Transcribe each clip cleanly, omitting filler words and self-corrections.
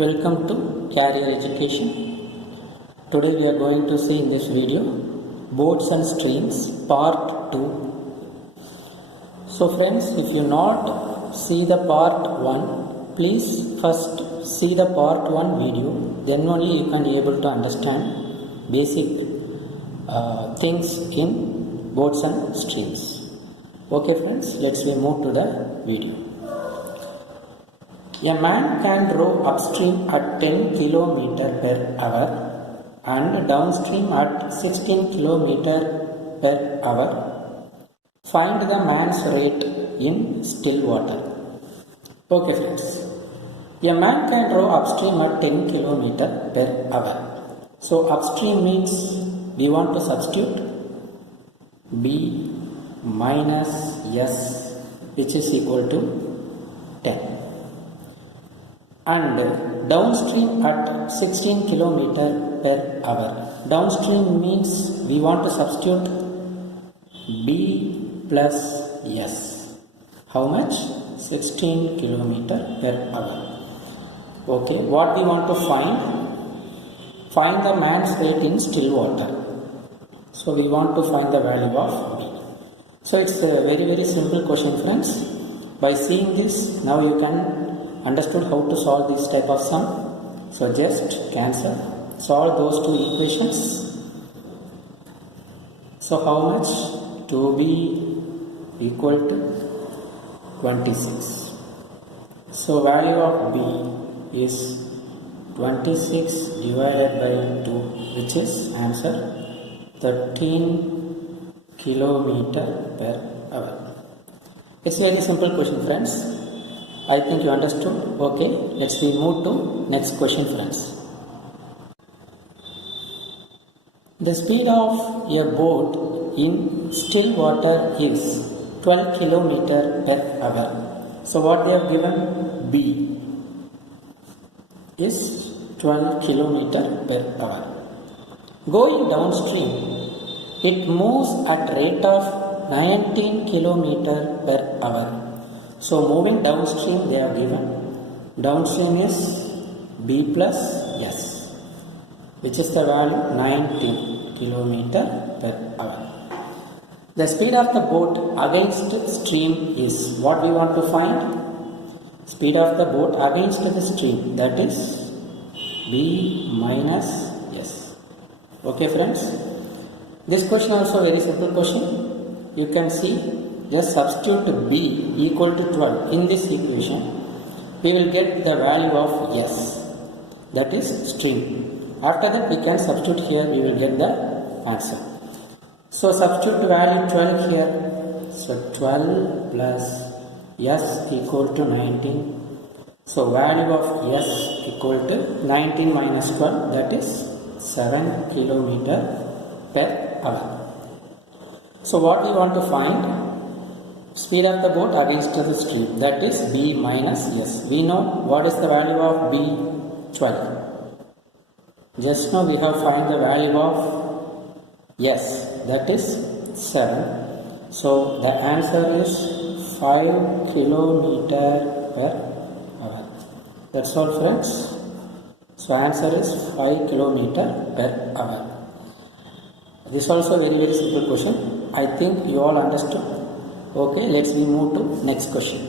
Welcome to Career Education. Today we are going to see in this video Boards and Streams Part 2. So friends, if you not see the Part 1, please first see the Part 1 video, then only you can be able to understand basic things in Boards and Streams. Okay friends, let's move to the video. A man can row upstream at 10 km per hour and downstream at 16 km per hour. Find the man's rate in still water. Okay friends, a man can row upstream at 10 km per hour. So upstream means we want to substitute B minus S, which is equal to 10. And downstream at 16 km per hour. Downstream means we want to substitute B plus S. How much? 16 km per hour. Okay, what we want to find? Find the man's rate in still water. So we want to find the value of B. So it's a very simple question friends. By seeing this, now you can understood how to solve this type of sum. So just cancel, solve those two equations. So how much? 2b equal to 26. So value of b is 26 divided by 2, which is answer 13 km per hour. It's a very simple question friends. I think you understood. Okay, let's move to next question friends. The speed of a boat in still water is 12 km per hour. So what they have given? B is 12 km per hour. Going downstream, it moves at rate of 19 km per hour. So moving downstream they are given. Downstream is B plus S, which is the value 19 km per hour. The speed of the boat against stream is what we want to find. Speed of the boat against the stream, that is B minus S. Okay friends, this question also very simple question. You can see, just substitute B equal to 12 in this equation. We will get the value of S, that is stream. After that we can substitute here, we will get the answer. So substitute value 12 here. So 12 plus S equal to 19. So value of S equal to 19 minus 12, that is 7 km per hour. So what we want to find? Speed of the boat against the stream, that is B minus S. We know what is the value of B? 12. Just now we have find the value of S, that is 7. So the answer is 5 km per hour. That's all friends. So answer is 5 km per hour. This is also very simple question. I think you all understood. Okay, let's move to next question.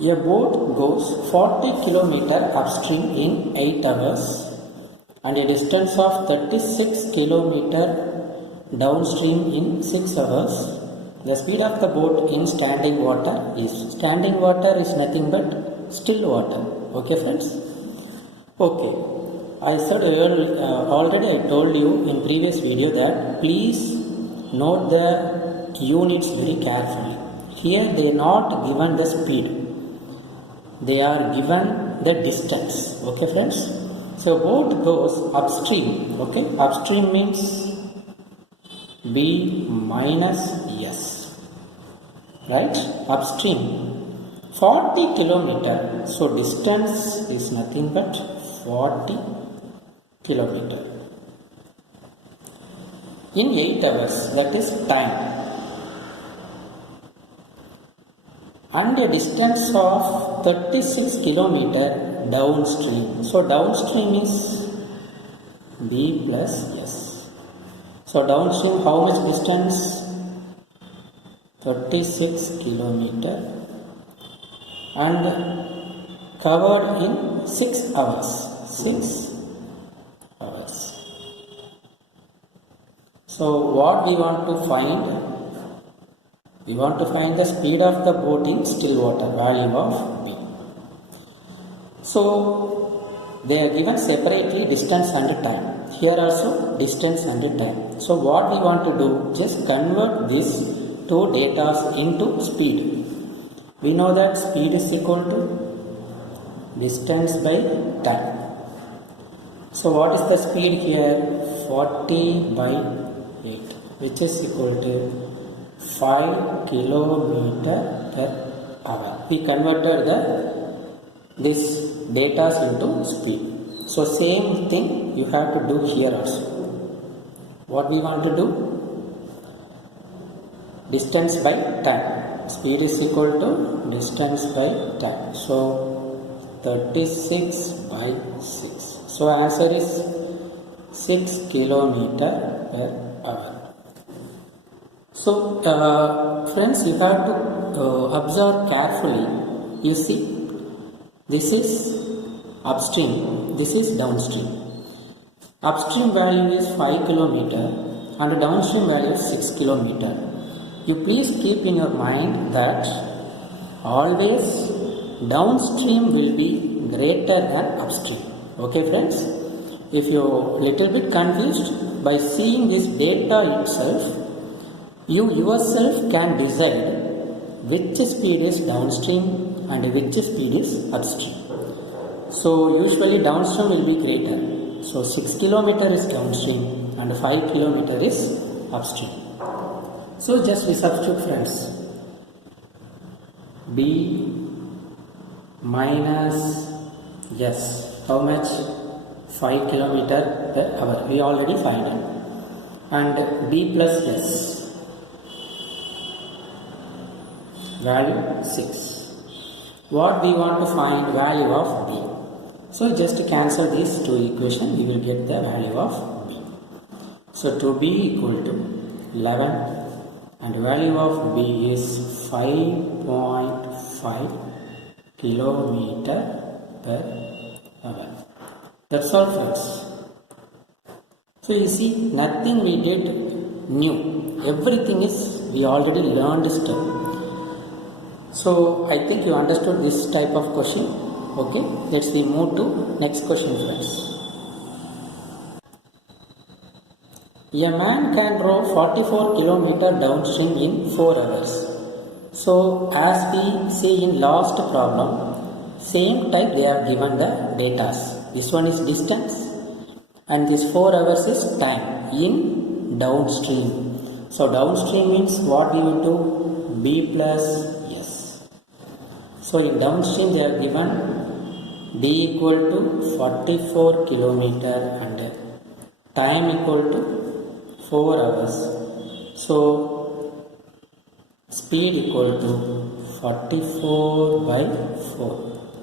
A boat goes 40 km upstream in 8 hours and a distance of 36 km downstream in 6 hours. The speed of the boat in standing water is nothing but still water. Okay friends? Okay. I said already I told you in previous video that please note the units very carefully. Here they are not given the speed. They are given the distance. Okay friends. So boat goes upstream. Okay. Upstream means B minus S. Right. Upstream 40 km. So distance is nothing but 40 km in 8 hours, that is time. and a distance of 36 kilometer downstream. So downstream is B plus S. So downstream how much distance? 36 kilometer and covered in 6 hours. 6 hours. So what we want to find? We want to find the speed of the boat in still water, value of B. So they are given separately distance and time. Here also distance and time. So what we want to do, just convert these two data into speed. We know that speed is equal to distance by time. So what is the speed here? 40 by 8, which is equal to 5 kilometer per hour. We converted this data into speed. So same thing you have to do here also. What we want to do? Distance by time. Speed is equal to distance by time. So 36 by 6. So answer is 6 kilometer per hour. So friends, you have to observe carefully. You see, this is upstream, this is downstream. Upstream value is 5 kilometer and downstream value is 6 kilometer. You please keep in your mind that always downstream will be greater than upstream. Okay friends, if you are little bit confused by seeing this data itself, you yourself can decide which speed is downstream and which speed is upstream. So usually downstream will be greater. So 6 kilometer is downstream and 5 kilometer is upstream. So just we substitute friends. B minus S. How much? 5 kilometer per hour. We already find it. And B plus S. Value 6. What we want to find? Value of B. So just cancel these two equations. We will get the value of B. So to B equal to 11. And value of B is 5.5 kilometer per hour. That's all friends. So you see, nothing we did new. Everything is we already learned step. So I think you understood this type of question. Okay, let's we move to next question friends. A man can row 44 km downstream in 4 hours. So as we see in last problem, same type they have given the data. This one is distance and this 4 hours is time in downstream. So downstream means what we will do? B plus S. So in downstream they are given D equal to 44 km and time equal to 4 hours. So speed equal to 44 by 4.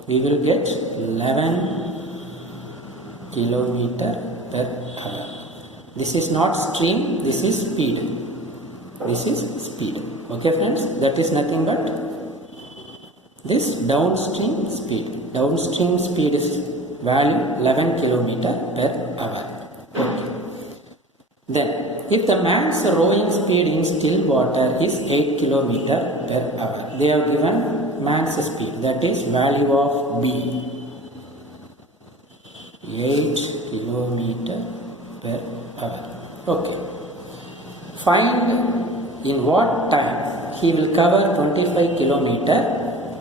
We will get 11 kilometer per hour. This is not stream, this is speed. This is speed. Okay friends, that is nothing but this downstream speed. Downstream speed is value 11 kilometer per hour. Okay. Then if the man's rowing speed in still water is 8 km per hour, they have given man's speed, that is value of B 8 km per hour. Okay. Find in what time he will cover 25 km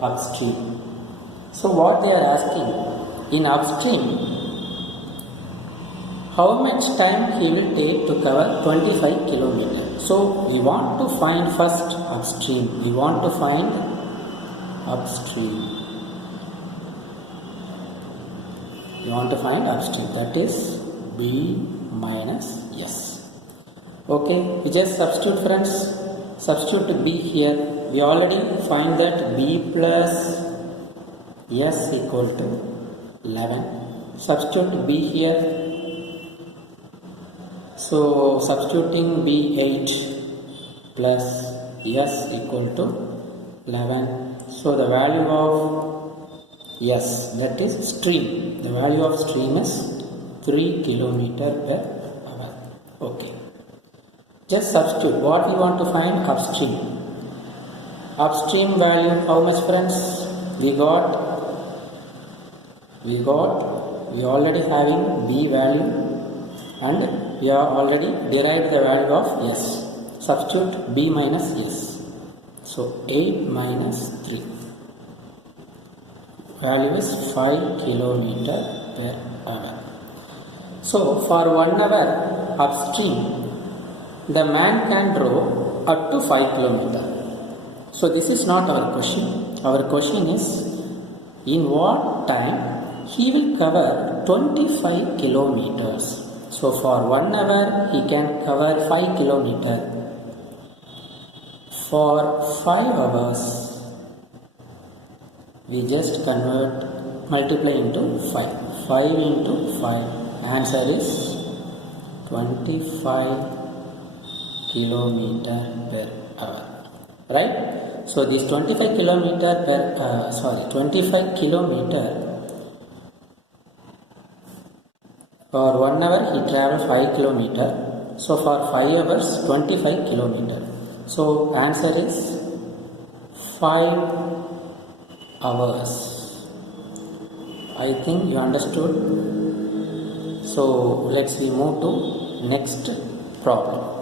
upstream. So what they are asking, in upstream how much time he will take to cover 25 km. So we want to find first upstream. We want to find upstream. We want to find upstream. That is B minus S. Okay, we just substitute friends. Substitute B here. we already find that b plus s equal to 11. Substitute b here. So substituting b 8 plus s equal to 11. So the value of s, that is stream, the value of stream is 3 kilometer per hour. Okay. Just substitute. What we want to find? Upstream. Upstream value how much, friends? We already having b value and we are already derived the value of s. Substitute b minus s. So 8 minus 3. Value is 5 kilometer per hour. So for 1 hour upstream, the man can row up to 5 kilometer. So this is not our question. Our question is, in what time he will cover 25 kilometers. So for 1 hour he can cover 5 kilometer. For 5 hours we just multiply into 5. 5 into 5. Answer is 25 kilometer per hour. Right? So this 25 kilometer for 1 hour he travel 5 kilometer. So for 5 hours 25 kilometer. So answer is 5 hours. I think you understood. So let's move to next problem.